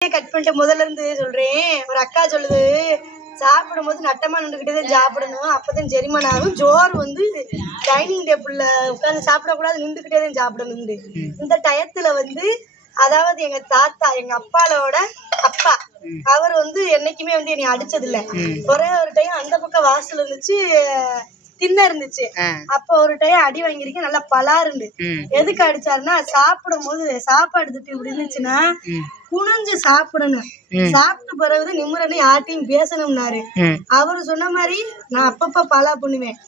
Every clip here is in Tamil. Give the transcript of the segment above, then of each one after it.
கட் பண்ணிட்டு முதல்ல இருந்து சொல்றேன். ஒரு அக்கா சொல்லுது, சாப்பிடும் போது நட்டமா நின்றுகிட்டே தான் சாப்பிடணும், அப்பதான் செரிமானம் ஆகும். ஜோறு வந்து டைனிங் டேபிள்ல உட்காந்து சாப்பிடக்கூடாது, நின்றுகிட்டே தான் சாப்பிடணும். இந்த டயத்துல வந்து அதாவது எங்க தாத்தா எங்க அப்பாவோட அப்பா அவர் வந்து என்னைக்குமே வந்து என்னை அடிச்சது இல்ல. ஒரே ஒரு டைம் அந்த பக்கம் வாசல் இருந்துச்சு, திண்ணை இருந்துச்சு. அப்ப ஒரு டைம் அடி வாங்கிருக்கேன், நல்லா பலாருண்டு. எதுக்கு அடிச்சாருன்னா, சாப்பிடும் போது சாப்பாடு திட்டு இப்படி இருந்துச்சுன்னா குனிஞ்சு சாப்பிடணும், சாப்பிட்டு பிறகு நிம்மரன்னு யார்ட்டையும் பேசணும்னாரு. அவரு சொன்ன மாதிரி நான் அப்பப்ப பலா பண்ணுவேன்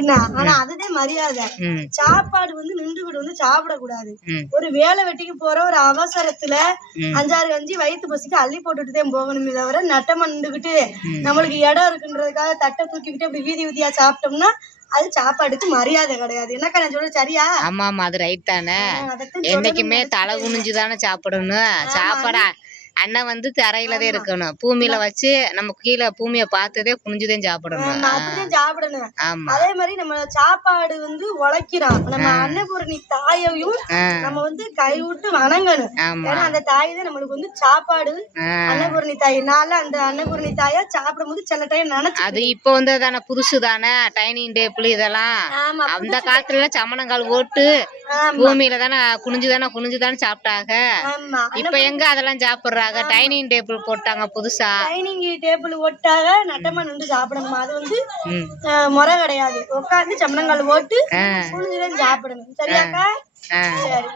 என்ன, ஆனா அதுதான் மரியாதை. சாப்பாடு வந்து நின்றுகிட்டு வந்து சாப்பிடக்கூடாது. ஒரு வேலை வெட்டிக்கு போற ஒரு அவசரத்துல 5-6 கஞ்சி வயிற்று பசிக்கு அள்ளி போட்டுட்டு தான் போகணுமே தவிர நட்டமா நின்றுகிட்டு நம்மளுக்கு இடம் இருக்குன்றதுக்காக தட்டை தூக்கிக்கிட்டு அப்படி வீதி வீதியா சாப்பிட்டோம்னா அது சாப்பாடுக்கு மரியாதை கிடையாது. என்னக்கா நான் சொல்றது சரியா? ஆமா ஆமா, அது ரைட் தானே. என்னைக்குமே தலை குனிஞ்சுதானே சாப்பிடணும். சாப்பாடா அண்ணன் வந்து தரையிலதான் இருக்கணும், பூமியில வச்சு நம்ம கீழே பூமியை பார்த்ததே குனிஞ்சுதான் சாப்பிடணும். அப்படிதான் சாப்பிடணும். அதே மாதிரி நம்ம சாப்பாடு வந்து உழைக்கிறோம், நம்ம அன்னபூரணி தாயையும் நம்ம வந்து கைவிட்டு வணங்கணும். ஏன்னா அந்த தாய் தான் நம்மளுக்கு வந்து சாப்பாடு. அன்னபூரணி தாய் நாள அந்த அன்னபூரணி தாயா சாப்பிடும் போது சில டைம் நினைச்சு அது இப்ப வந்து தானே புதுசு தானே டைனிங் டேபிள் இதெல்லாம். அந்த காலத்துல சமணங்கால் ஓட்டு பூமியில தானே குனிஞ்சுதானே சாப்பிட்டாங்க. இப்ப எங்க அதெல்லாம் சாப்பிடுறாங்க? டைனிங் டேபிள் போட்டாங்க புதுசா. டைனிங் டேபிள் போட்டாக நட்டமா நின்று சாப்பிடணும், அது வந்து முறை கிடையாது. உட்காந்து சமணங்கால் ஓட்டு குனிஞ்சுதான் சாப்பிடணும். சரியாக்கா? சரி.